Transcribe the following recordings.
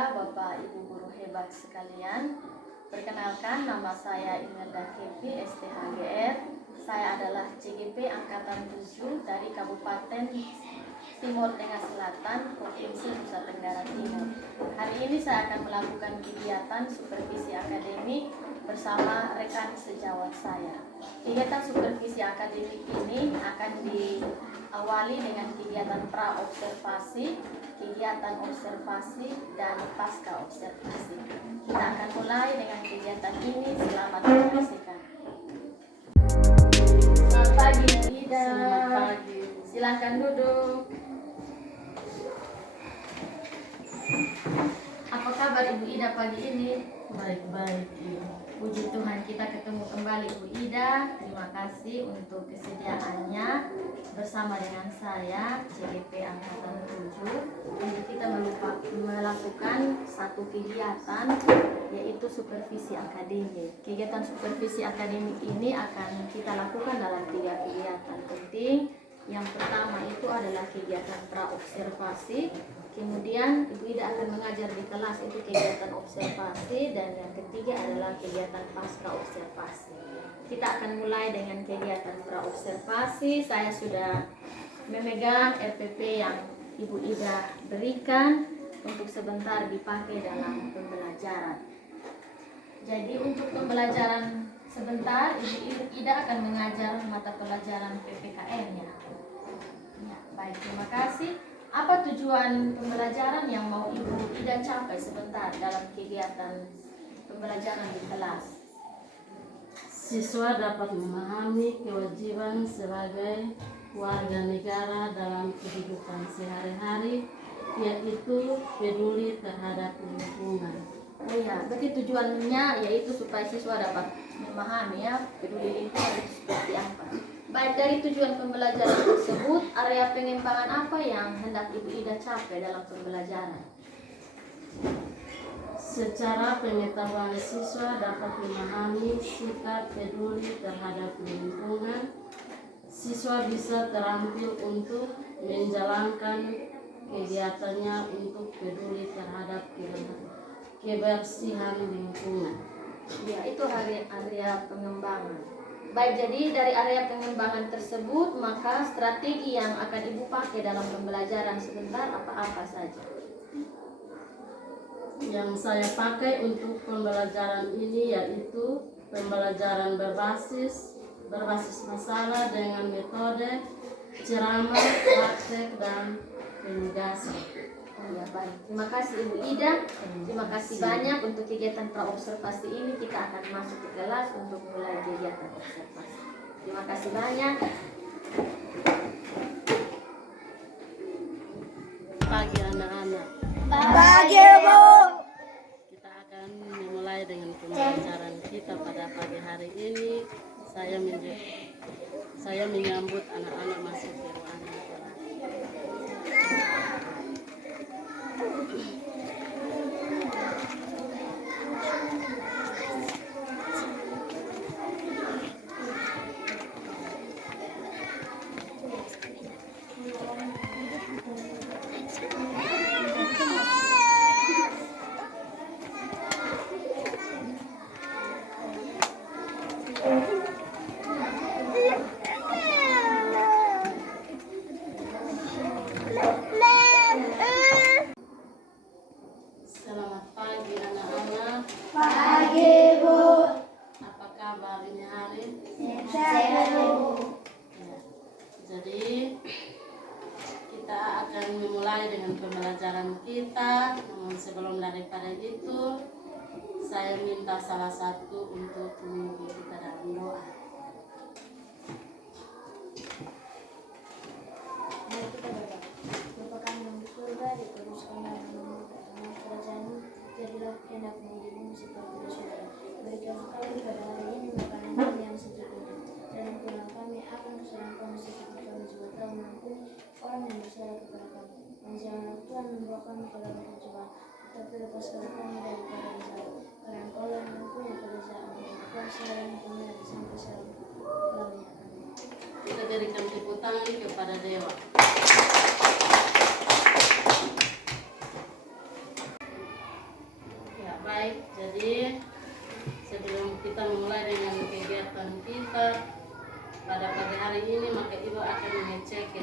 Ida, Bapak Ibu guru hebat sekalian. Perkenalkan, nama saya Imelda Kevi, STHGR. Saya adalah CGP Angkatan 7 dari Kabupaten Timur Tengah Selatan, Provinsi Nusa Tenggara Timur. Hari ini saya akan melakukan kegiatan supervisi akademik bersama rekan sejawat saya. Kegiatan supervisi akademik ini akan diawali dengan kegiatan pra-observasi, kegiatan observasi, dan pasca observasi. Kita akan mulai dengan kegiatan ini. Selamat menyaksikan. Selamat pagi, Ida. Selamat pagi. Silakan duduk. Apa kabar Ibu Ida pagi ini? Baik-baik. Puji Tuhan, kita ketemu kembali Bu Ida. Terima kasih untuk kesediaannya bersama dengan saya CGP Angkatan 7 untuk kita melakukan satu kegiatan, yaitu supervisi akademik. Kegiatan supervisi akademik ini akan kita lakukan dalam 3 kegiatan penting. Yang pertama itu adalah kegiatan pra-observasi. Kemudian Ibu Ida akan mengajar di kelas, itu kegiatan observasi, dan yang ketiga adalah kegiatan pasca observasi. Kita akan mulai dengan kegiatan pra-observasi. Saya sudah memegang RPP yang Ibu Ida berikan untuk sebentar dipakai dalam pembelajaran. Jadi untuk pembelajaran sebentar, Ibu Ida akan mengajar mata pelajaran PPKN-nya. Ya, baik, terima kasih. Apa tujuan pembelajaran yang mau Ibu Ida capai sebentar dalam kegiatan pembelajaran di kelas? Siswa dapat memahami kewajiban sebagai warga negara dalam kehidupan sehari-hari, yaitu peduli terhadap lingkungan. Oh ya, berarti tujuannya yaitu supaya siswa dapat memahami ya peduli lingkungan itu seperti apa. Baik, dari tujuan pembelajaran tersebut, area pengembangan apa yang hendak Ibu Ida capai dalam pembelajaran? Secara pengetahuan, siswa dapat memahami sikap peduli terhadap lingkungan. Siswa bisa terampil untuk menjalankan kegiatannya untuk peduli terhadap kebersihan lingkungan. Ya, itu area pengembangan. Baik, jadi dari area pengembangan tersebut, maka strategi yang akan Ibu pakai dalam pembelajaran sebentar apa-apa saja? Yang saya pakai untuk pembelajaran ini yaitu pembelajaran berbasis masalah dengan metode ceramah, praktek, dan penugasan. Ya, baik. Terima kasih Ibu Ida. Terima kasih banyak untuk kegiatan pra-observasi ini. Kita akan masuk ke kelas untuk mulai kegiatan observasi. Terima kasih banyak. Pagi anak-anak. Pagi, Bu. Kita akan memulai dengan pembelajaran kita pada pagi hari ini. Saya menyambut anak-anak masuk ke ruangan kelas. Selamat pagi anak-anak. Pagi, Bu. Apa kabar ini hari? Sehat, Bu. Ya. Jadi kita akan memulai dengan pembelajaran kita. Namun sebelum daripada itu, saya minta salah satu untuk memimpin kita dalam doa. Mari kita berdoa. Bapa kami yang di surga, dikuduskanlah namamu, datanglah kerajaanmu, jadilah kehendakmu di bumi seperti di surga. Berikanlah kami pada hari ini makanan kami yang secukupnya, dan ampunilah kami akan kesalahan kami seperti kami juga telah mengampuni orang yang bersalah kepada kami. Dan janganlah Tuhan membawa kami ke dalam pencobaan, tetapi lepaskanlah kami daripada yang jahat. Karena Engkau yang mempunyai kerajaan dan kuasa dan kemuliaan sampai selamanya. Amin. Kita berikan tepuk tangan kepada Dewa.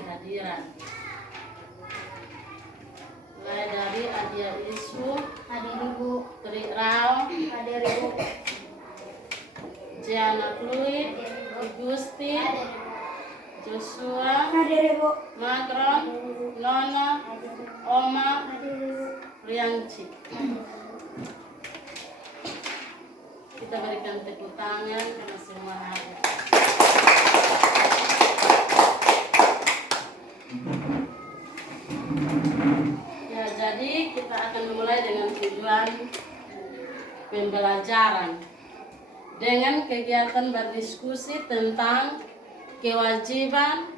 kehadiran. Mulai dari Adia Isu, Hadir Ibu. Tri Rao, Hadir Ibu. Jiana Pluit, Gusti, Joshua, Hadir Ibu. Magron, Nona, Oma, Hadir Ibu. Riangci. Kita berikan tepuk tangan karena semua hadir. Ya, jadi kita akan memulai dengan tujuan pembelajaran dengan kegiatan berdiskusi tentang kewajiban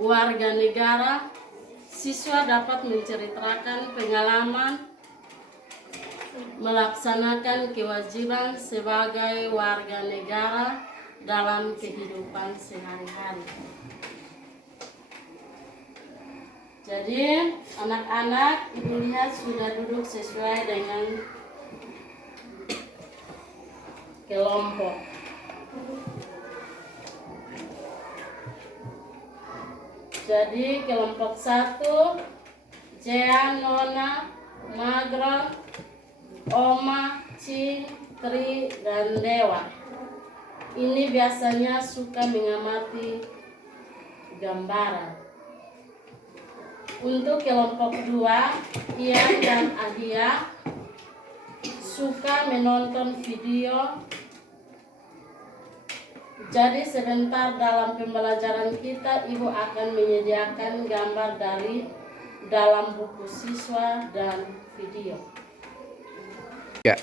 warga negara. Siswa dapat menceritakan pengalaman melaksanakan kewajiban sebagai warga negara dalam kehidupan sehari-hari. Jadi anak-anak, ibu lihat sudah duduk sesuai dengan kelompok. Jadi kelompok 1, Jean, Nona, Magron, Oma, Ci, Tri, dan Dewa. Ini biasanya suka mengamati gambaran. Untuk kelompok 2, Ian dan Adia suka menonton video. Jadi sebentar dalam pembelajaran kita, ibu akan menyediakan gambar dari dalam buku siswa dan video. Ya.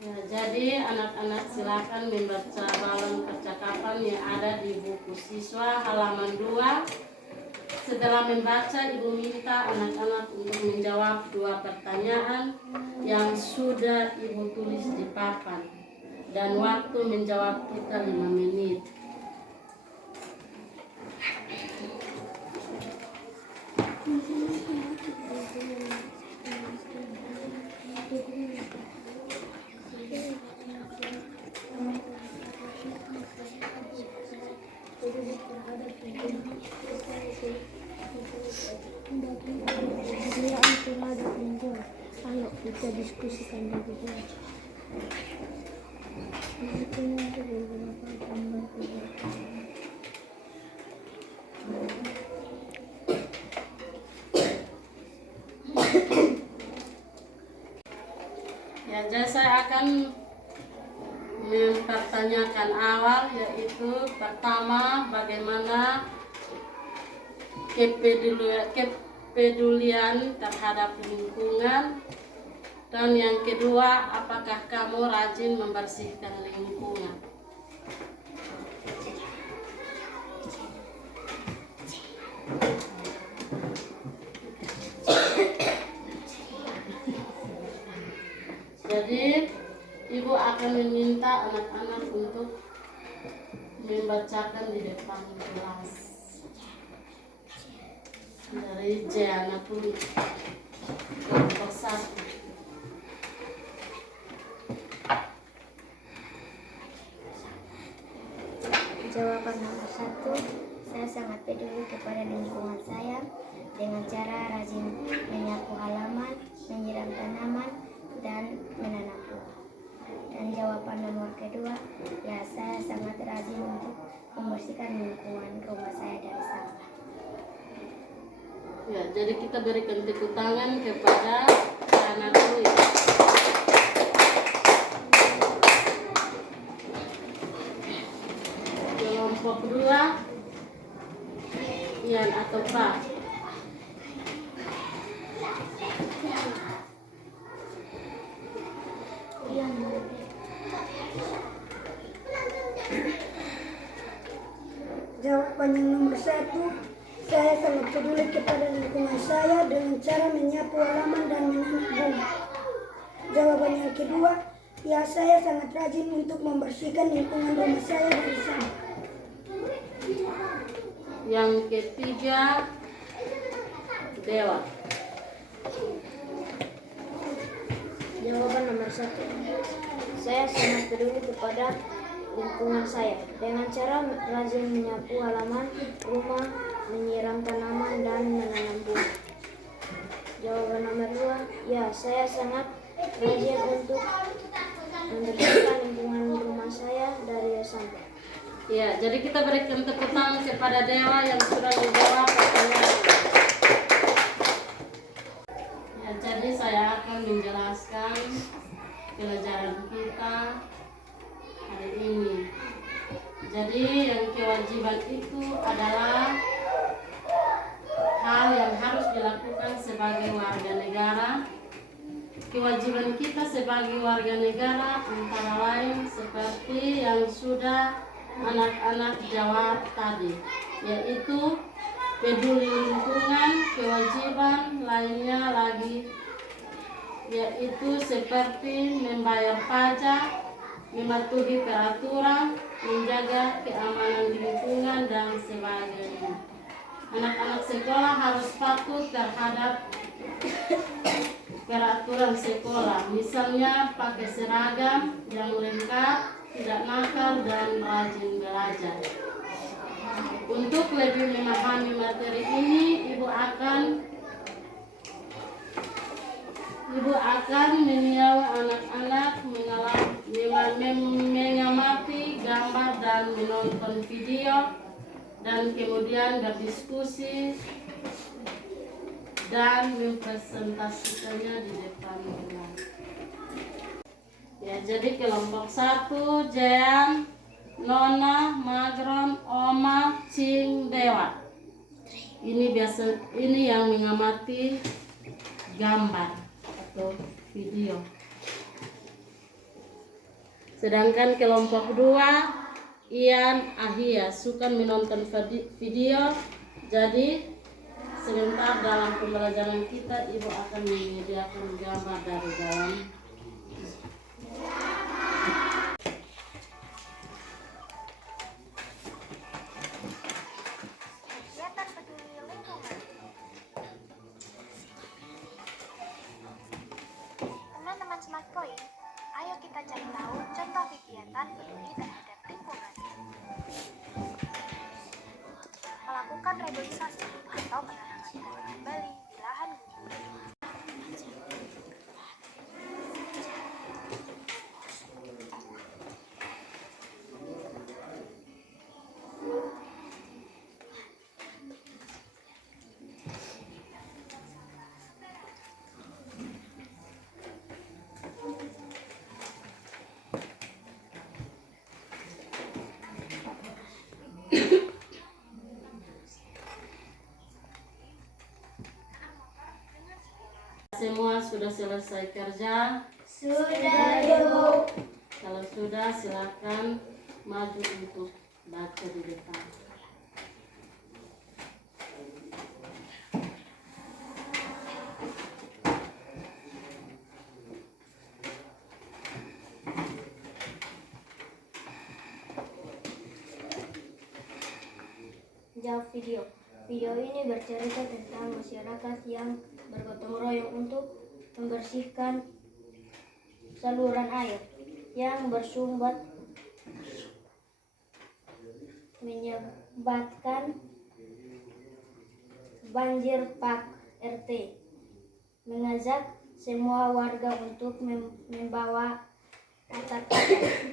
Ya, jadi anak-anak silakan membaca balon percakapan yang ada di buku siswa halaman 2. Setelah membaca, ibu minta anak-anak untuk menjawab 2 pertanyaan yang sudah ibu tulis di papan. Dan waktu menjawab kita 5 menit. Ayo kita diskusikan dulu. Ya, jadi saya akan mempertanyakan awal, yaitu pertama bagaimana kepedulian terhadap lingkungan, dan yang kedua apakah kamu rajin membersihkan lingkungan. Jadi ibu akan meminta anak-anak untuk membacakan di depan kelas dari Jiana Pluit kelompok 1. Jawaban nomor 1, saya sangat peduli kepada lingkungan saya dengan cara rajin menyapu halaman, menyiram tanaman, dan menanam buah. Dan jawaban nomor kedua, ya saya sangat rajin untuk membersihkan lingkungan rumah saya dari sampah. Ya, jadi kita berikan tepuk tangan kepada Jiana Pluit. Kelompok 2, Ian atau Pak. Jawaban yang nomor 1, saya sangat peduli kepada lingkungan saya dengan cara menyapu halaman dan menanam bunga. Jawaban yang kedua, ya saya sangat rajin untuk membersihkan lingkungan rumah saya dari sampah. Yang ketiga, Dewa. Jawaban nomor 1, saya sangat peduli kepada lingkungan saya dengan cara rajin menyapu halaman sangat rajin untuk membersihkan lingkungan rumah saya dari sampah. Ya, jadi kita berikan tepuk tangan kepada Dewa yang sudah menjawab pertanyaan. Ya, jadi saya akan menjelaskan pelajaran kita hari ini. Jadi yang kewajiban itu adalah hal yang harus dilakukan sebagai warga negara. Kewajiban kita sebagai warga negara antara lain seperti yang sudah anak-anak jawab tadi, yaitu peduli lingkungan. Kewajiban lainnya lagi yaitu seperti membayar pajak, mematuhi peraturan, menjaga keamanan lingkungan dan sebagainya. Anak-anak sekolah harus patuh terhadap peraturan sekolah, misalnya pakai seragam yang lengkap, tidak nakal, dan rajin belajar. Untuk lebih memahami materi ini, Ibu akan meniau anak-anak mengamati gambar dan menonton video, dan kemudian berdiskusi dan mempresentasikannya di depan kelas. Ya, jadi kelompok 1, Jean, Nona, Magron, Oma, Cing, Dewa. Ini yang mengamati gambar atau video. Sedangkan kelompok 2, Ian, Ahia, suka menonton video. Jadi sebentar dalam pembelajaran kita, Ibu akan menyediakan gambar dari dalam. Kegiatan peduli lingkungan. Teman-teman Smart Point, ayo kita cari tahu contoh kegiatan peduli terhadap lingkungan. Melakukan reboisasi atau penanaman tanaman kembali di lahan bumi. Semua sudah selesai kerja? Sudah, Ibu. Kalau sudah, silakan maju untuk baca di depan. Jawab video. Video ini bercerita tentang masyarakat yang bergotong royong untuk membersihkan saluran air yang bersumbat menyebabkan banjir. Pak RT mengajak semua warga untuk membawa alat-alat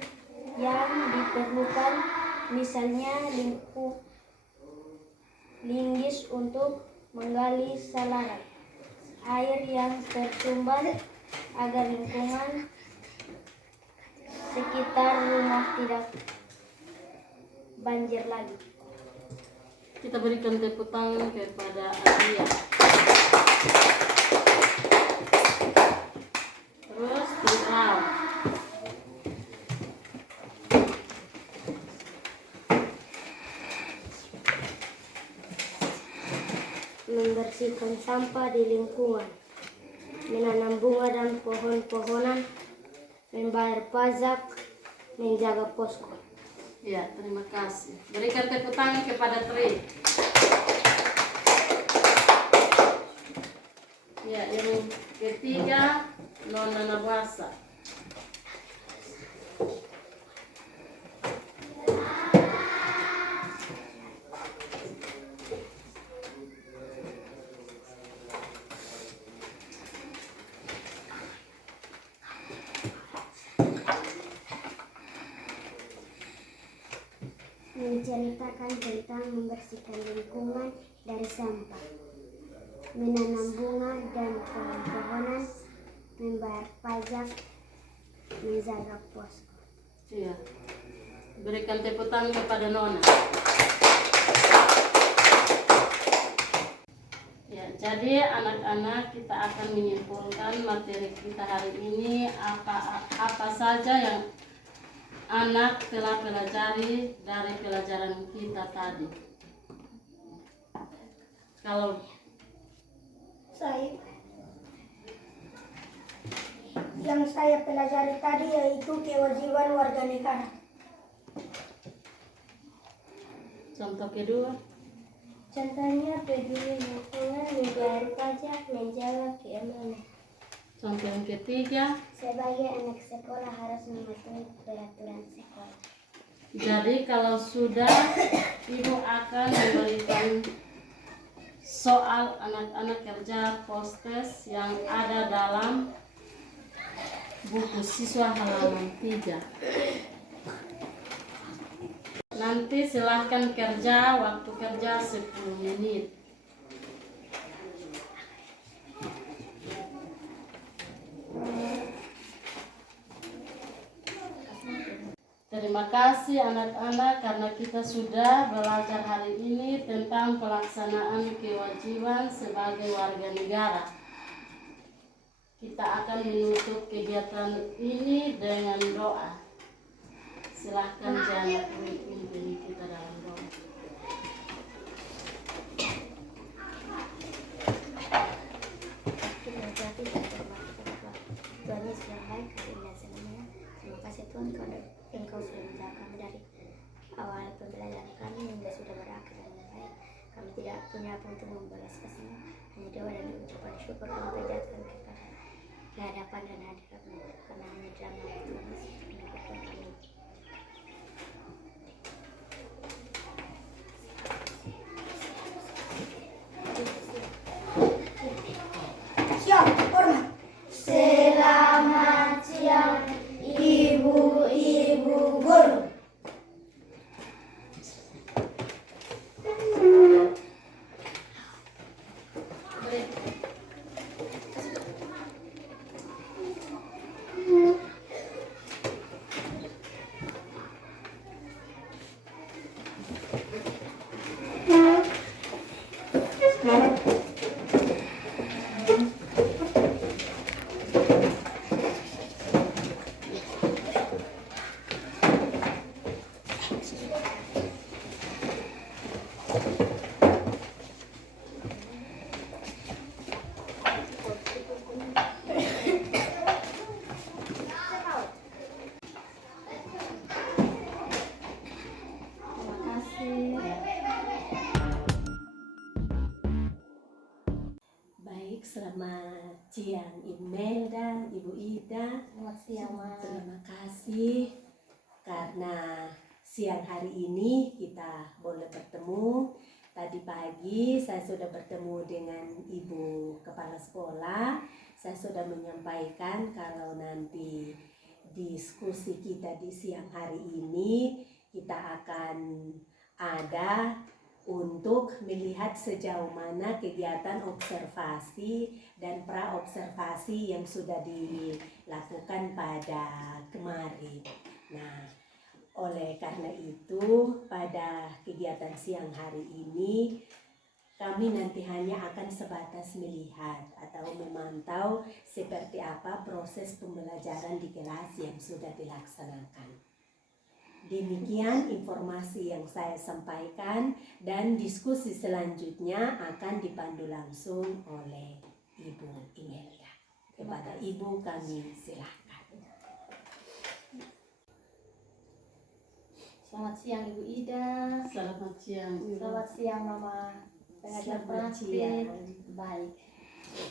yang diperlukan, misalnya linggis untuk menggali saluran air yang tersumbat agar lingkungan sekitar rumah tidak banjir lagi. Kita berikan tepuk tangan kepada Adia. Terus Firau. Membersihkan sampah di lingkungan, menanam bunga dan pohon-pohonan, membayar pajak, menjaga posko. Ya, terima kasih. Berikan tepuk tangan kepada Tri. Ya, yang ketiga Nona Nabasa. menceritakan tentang membersihkan lingkungan dari sampah, menanam bunga dan pohon-pohonan, membayar pajak, menjaga posko. Iya. Berikan tepuk tangan kepada Nona. Ya, jadi anak-anak, kita akan menyimpulkan materi kita hari ini apa saja yang anak telah pelajari dari pelajaran kita tadi. Kalau Yang saya pelajari tadi yaitu kewajiban warga negara. contoh kedua, Contohnya peduli lingkungan, membayar pajak, menjaga keamanan. contoh yang ketiga, Sebagai anak sekolah harus mematuhi peraturan sekolah. jadi kalau sudah, ibu akan memberikan soal anak-anak kerja postes yang ada dalam buku siswa halaman 3. Nanti silahkan kerja, waktu kerja 10 menit. Terima kasih anak-anak karena kita sudah belajar hari ini tentang pelaksanaan kewajiban sebagai warga negara. Kita akan menutup kegiatan ini dengan doa. Silahkan Janet memimpin kita dalam doa. Tuhan Yesus yang baik, kami selamanya. Terima kasih Tuhan karena Engkau sudah menjaga kami dari awal pembelajaran kami hingga sudah berakhir dengan baik. Kami tidak punya apa untuk membalas kasih, hanya doa dan ucapan syukur kami panjatkan kepada kehadapan dan hadirat-Mu, karena hanya dalam nama Tuhan Yesus kami berdoa. Amin. Siap, hormat. Selamat siang ibu-ibu guru. Terima kasih. Baik, selamat siang Ibu Melda, Ibu Ida. Selamat siang, Ma. Terima kasih karena siang hari ini kita boleh bertemu. Tadi pagi saya sudah bertemu dengan Ibu Kepala Sekolah. Saya sudah menyampaikan kalau nanti diskusi kita di siang hari ini kita akan ada untuk melihat sejauh mana kegiatan observasi dan pra-observasi yang sudah dilakukan pada kemarin. Nah, oleh karena itu pada kegiatan siang hari ini kami nanti hanya akan sebatas melihat atau memantau seperti apa proses pembelajaran di kelas yang sudah dilaksanakan. Demikian informasi yang saya sampaikan dan diskusi selanjutnya akan dipandu langsung oleh Ibu Imelda. Kepada Ibu kami silakan. Selamat siang Ibu Ida. Selamat siang. Selamat siang Mama pengajar Selamat praktik. siang. Baik.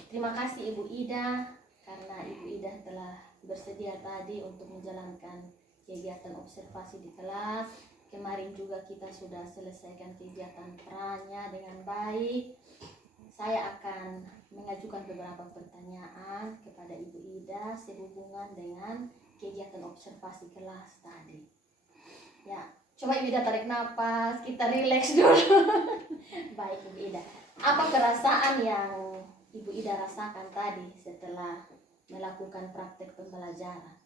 Terima kasih Ibu Ida karena Ibu Ida telah bersedia tadi untuk menjalankan kegiatan observasi di kelas. Kemarin juga kita sudah selesaikan kegiatan perannya dengan baik. Saya akan mengajukan beberapa pertanyaan kepada Ibu Ida sehubungan dengan kegiatan observasi kelas tadi. Ya, Coba Ibu Ida tarik nafas, kita rileks dulu. Baik Ibu Ida. Apa perasaan yang Ibu Ida rasakan tadi setelah melakukan praktek pembelajaran?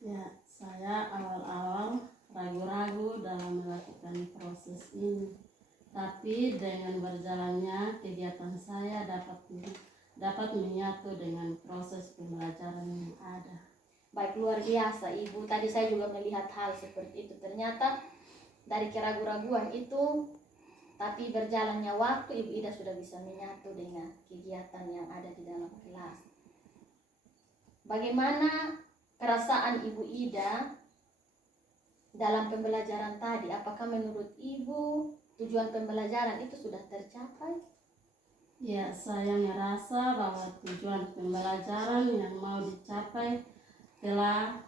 Ya, saya awal-awal ragu-ragu dalam melakukan proses ini. Tapi dengan berjalannya kegiatan saya dapat menyatu dengan proses pembelajaran yang ada. Baik, luar biasa Ibu. Tadi saya juga melihat hal seperti itu. Ternyata dari keraguan-raguan itu, tapi berjalannya waktu Ibu Ida sudah bisa menyatu dengan kegiatan yang ada di dalam kelas. Bagaimana perasaan Ibu Ida dalam pembelajaran tadi? Apakah menurut Ibu tujuan pembelajaran itu sudah tercapai? Ya, saya merasa bahwa tujuan pembelajaran yang mau dicapai telah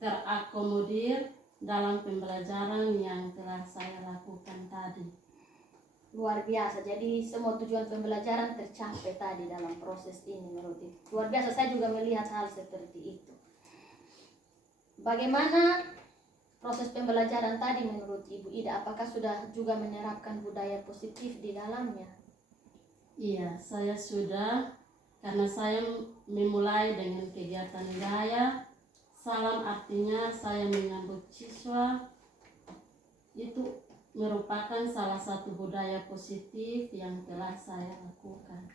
terakomodir dalam pembelajaran yang telah saya lakukan tadi. Luar biasa. Jadi semua tujuan pembelajaran tercapai tadi dalam proses ini menurut Ibu. Luar biasa, saya juga melihat hal seperti itu. Bagaimana proses pembelajaran tadi menurut Ibu Ida? Apakah sudah juga menerapkan budaya positif di dalamnya? Iya, saya sudah, karena saya memulai dengan kegiatan gaya salam, artinya saya menyambut siswa. Itu merupakan salah satu budaya positif yang telah saya lakukan.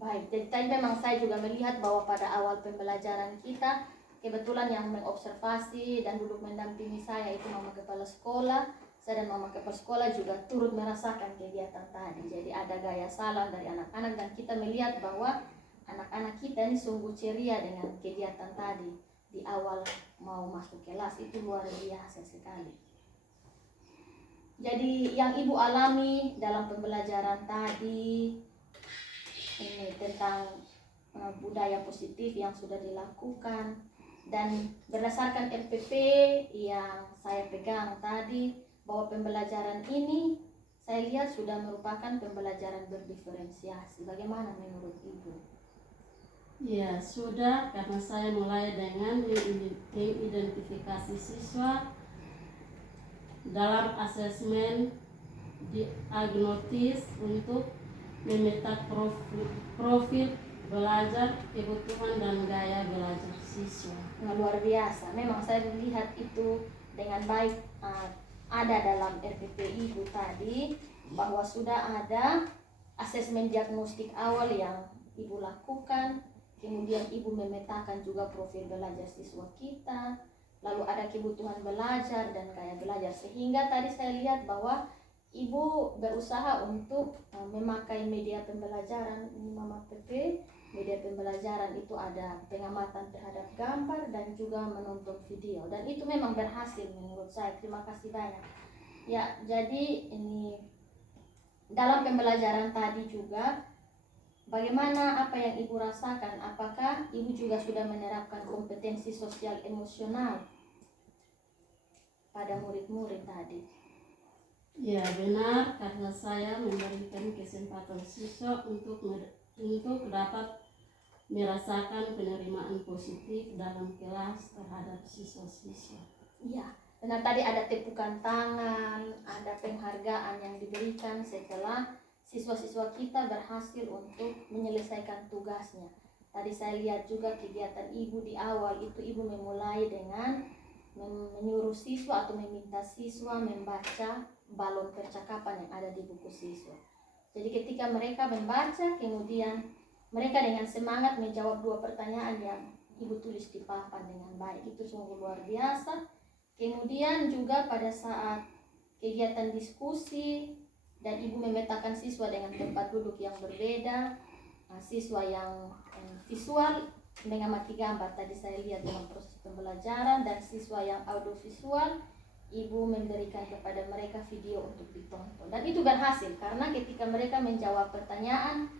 Baik, jadi tadi memang saya juga melihat bahwa pada awal pembelajaran kita, kebetulan yang mengobservasi dan duduk mendampingi saya itu Mama Kepala Sekolah. Saya dan Mama Kepala Sekolah juga turut merasakan kegiatan tadi. Jadi ada gaya salam dari anak-anak dan kita melihat bahwa anak-anak kita ini sungguh ceria dengan kegiatan tadi. Di awal mau masuk kelas itu luar biasa sekali. Jadi yang Ibu alami dalam pembelajaran tadi ini tentang budaya positif yang sudah dilakukan, dan berdasarkan RPP yang saya pegang tadi, bahwa pembelajaran ini saya lihat sudah merupakan pembelajaran berdiferensiasi. Bagaimana menurut Ibu? Ya, sudah, karena saya mulai dengan mengidentifikasi siswa dalam asesmen diagnosis untuk memeta profil belajar, kebutuhan dan gaya belajar siswa. Nah, luar biasa. Memang saya melihat itu dengan baik ada dalam RPP Ibu tadi, bahwa sudah ada asesmen diagnostik awal yang Ibu lakukan. Kemudian Ibu memetakan juga profil belajar siswa kita, lalu ada kebutuhan belajar dan gaya belajar, sehingga tadi saya lihat bahwa Ibu berusaha untuk memakai media pembelajaran. Ini Mama PP, media pembelajaran itu ada pengamatan terhadap gambar dan juga menonton video, dan itu memang berhasil menurut saya. Terima kasih banyak. Ya, jadi ini dalam pembelajaran tadi juga, bagaimana apa yang Ibu rasakan? Apakah Ibu juga sudah menerapkan kompetensi sosial emosional pada murid-murid tadi? Ya, benar, karena saya memberikan kesempatan siswa untuk dapat merasakan penerimaan positif dalam kelas terhadap siswa-siswa. Iya, benar, tadi ada tepukan tangan, ada penghargaan yang diberikan setelah siswa-siswa kita berhasil untuk menyelesaikan tugasnya. Tadi saya lihat juga kegiatan Ibu di awal itu, Ibu memulai dengan menyuruh siswa atau meminta siswa membaca balon percakapan yang ada di buku siswa. Jadi ketika mereka membaca, kemudian mereka dengan semangat menjawab 2 pertanyaan yang Ibu tulis di papan dengan baik. Itu sungguh luar biasa. Kemudian juga pada saat kegiatan diskusi, dan Ibu memetakan siswa dengan tempat duduk yang berbeda, siswa yang visual mengamati gambar tadi saya lihat dalam proses pembelajaran, dan siswa yang audiovisual Ibu memberikan kepada mereka video untuk ditonton, dan itu berhasil karena ketika mereka menjawab pertanyaan,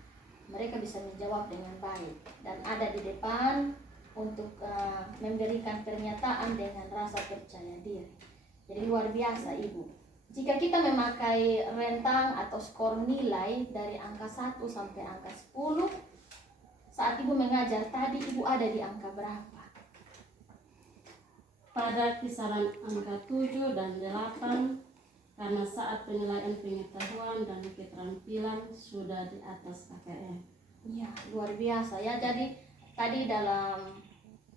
mereka bisa menjawab dengan baik dan ada di depan untuk memberikan pernyataan dengan rasa percaya diri. Jadi luar biasa Ibu. Jika kita memakai rentang atau skor nilai dari angka 1 sampai angka 10, saat Ibu mengajar tadi, Ibu ada di angka berapa? pada kisaran angka 7 dan 8 karena saat penilaian pengetahuan dan keterampilan sudah di atas KKM. Iya, luar biasa ya. Jadi tadi dalam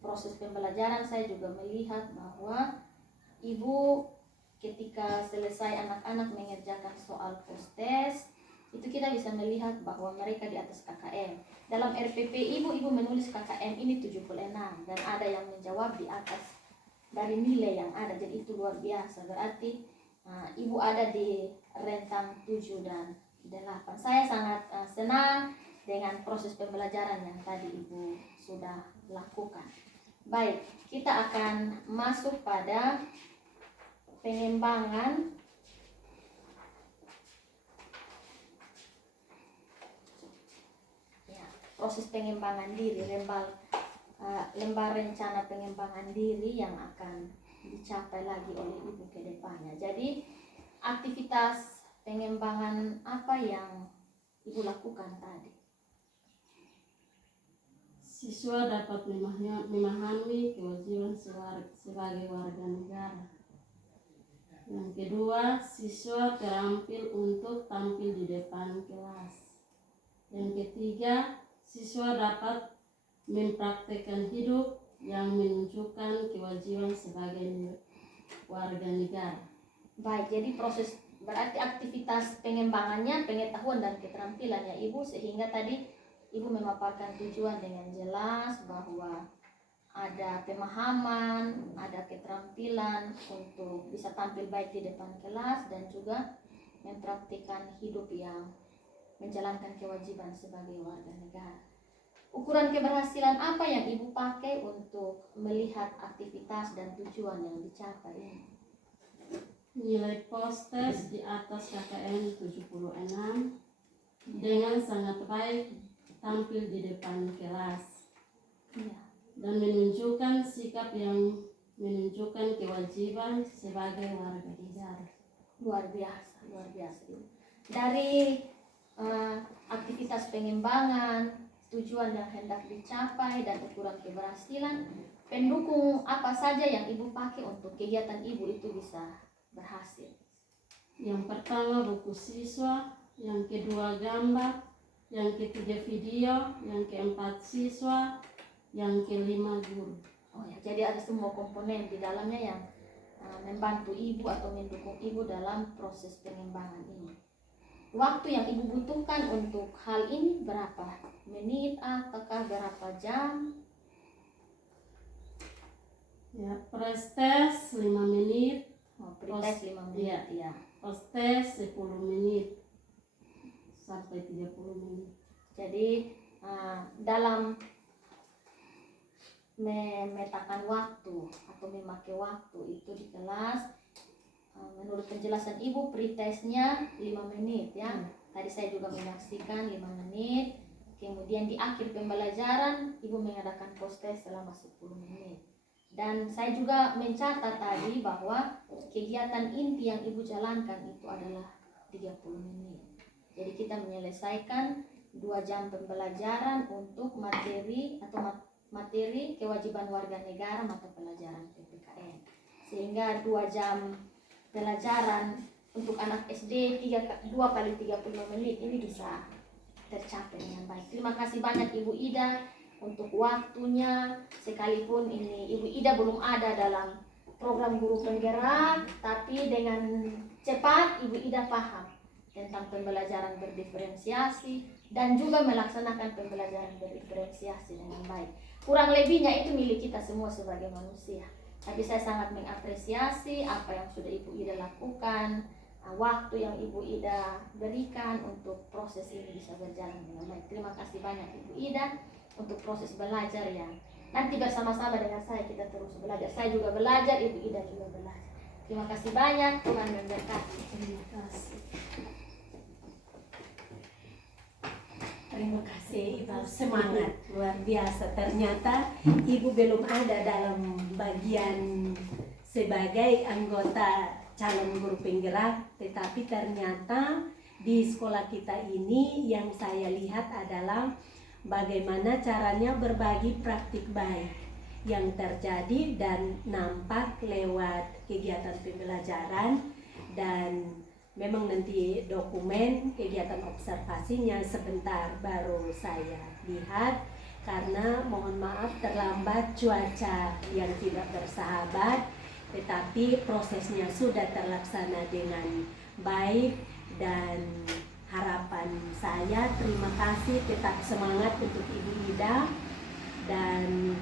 proses pembelajaran saya juga melihat bahwa ibu ketika selesai anak-anak mengerjakan soal post-test, itu kita bisa melihat bahwa mereka di atas KKM. Dalam RPP ibu menulis KKM ini 76 dan ada yang menjawab di atas dari nilai yang ada. Jadi itu luar biasa. Berarti ibu ada di rentang 7 dan 8. Saya sangat senang dengan proses pembelajaran yang tadi ibu sudah lakukan. Baik, kita akan masuk pada pengembangan ya, proses pengembangan diri, lembar rencana pengembangan diri yang akan dicapai lagi oleh ibu ke depannya. Jadi aktivitas pengembangan apa yang ibu lakukan tadi? Siswa dapat memahami kewajiban sebagai warga negara. Yang kedua, siswa terampil untuk tampil di depan kelas. Yang ketiga, siswa dapat mempraktekkan hidup yang menunjukkan kewajiban sebagai warga negara. Baik, jadi proses berarti aktivitas pengembangannya pengetahuan dan keterampilan ya ibu, sehingga tadi ibu memaparkan tujuan dengan jelas bahwa ada pemahaman, ada keterampilan untuk bisa tampil baik di depan kelas dan juga mempraktikkan hidup yang menjalankan kewajiban sebagai warga negara. Ukuran keberhasilan apa yang ibu pakai untuk melihat aktivitas dan tujuan yang dicapai ini? Nilai post-test di atas KKM 76 dengan sangat baik tampil di depan kelas. Iya. Dan menunjukkan sikap yang menunjukkan kewajiban sebagai warga negara. Luar biasa, luar biasa. Dari aktivitas pengembangan, tujuan yang hendak dicapai dan ukuran keberhasilan, pendukung apa saja yang ibu pakai untuk kegiatan ibu itu bisa berhasil? Yang pertama buku siswa, yang kedua gambar, yang ketiga video, yang keempat siswa, yang kelima guru. Oh ya, jadi ada semua komponen di dalamnya yang membantu ibu atau mendukung ibu dalam proses pengembangan ini. Waktu yang ibu butuhkan untuk hal ini berapa menit ataukah berapa jam? Ya, pre-test 5 menit. Oh, pre-test 5 menit ya. Post-test 10 menit sampai 30 menit. Jadi dalam memetakan waktu atau memakai waktu itu di kelas, menurut penjelasan ibu pretestnya 5 menit ya. Tadi saya juga menyaksikan 5 menit. Kemudian di akhir pembelajaran ibu mengadakan post-test selama 10 menit. Dan saya juga mencatat tadi bahwa kegiatan inti yang ibu jalankan itu adalah 30 menit. Jadi kita menyelesaikan 2 jam pembelajaran untuk materi materi kewajiban warga negara mata pelajaran PPKN. Sehingga 2 jam pelajaran untuk anak SD 2 kali 35 menit ini bisa tercapai dengan baik. Terima kasih banyak Ibu Ida untuk waktunya, sekalipun ini Ibu Ida belum ada dalam program guru penggerak, tapi dengan cepat Ibu Ida paham tentang pembelajaran berdiferensiasi dan juga melaksanakan pembelajaran berdiferensiasi dengan baik. Kurang lebihnya itu milik kita semua sebagai manusia. Tapi saya sangat mengapresiasi apa yang sudah Ibu Ida lakukan, waktu yang Ibu Ida berikan untuk proses ini bisa berjalan dengan baik. Terima kasih banyak Ibu Ida untuk proses belajar yang nanti bersama-sama dengan saya kita terus belajar. Saya juga belajar, Ibu Ida juga belajar. Terima kasih banyak, Tuhan memberkati. Terima kasih. Terima kasih Ibu, semangat luar biasa. Ternyata Ibu belum ada dalam bagian sebagai anggota calon guru penggerak, tetapi ternyata di sekolah kita ini yang saya lihat adalah bagaimana caranya berbagi praktik baik. yang terjadi dan nampak lewat kegiatan pembelajaran, dan memang nanti dokumen kegiatan observasinya sebentar baru saya lihat karena mohon maaf terlambat cuaca yang tidak bersahabat, tetapi prosesnya sudah terlaksana dengan baik. Dan harapan saya, terima kasih, tetap semangat untuk Ibu Ida dan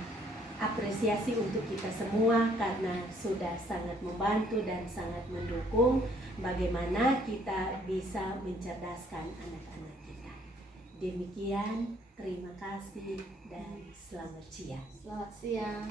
apresiasi untuk kita semua karena sudah sangat membantu dan sangat mendukung bagaimana kita bisa mencerdaskan anak-anak kita. Demikian, terima kasih dan selamat siang. Selamat siang.